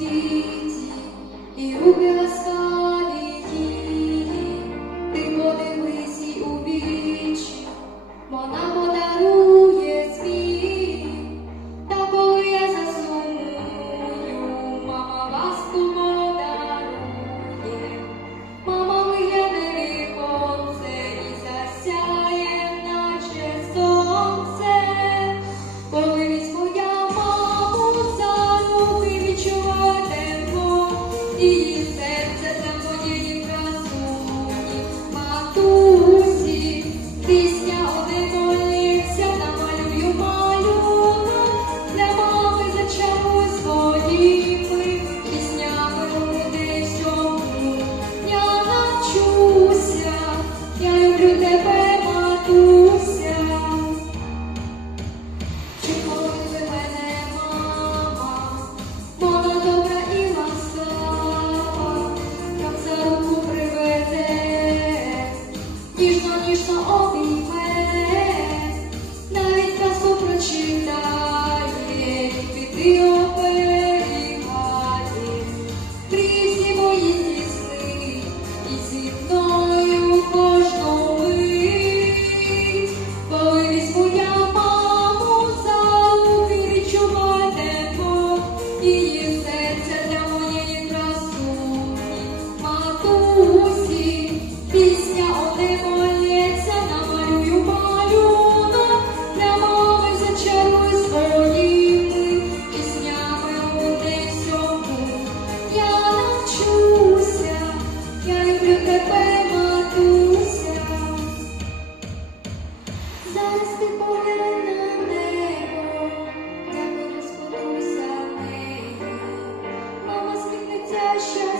світі, і руки ласкаві Зараз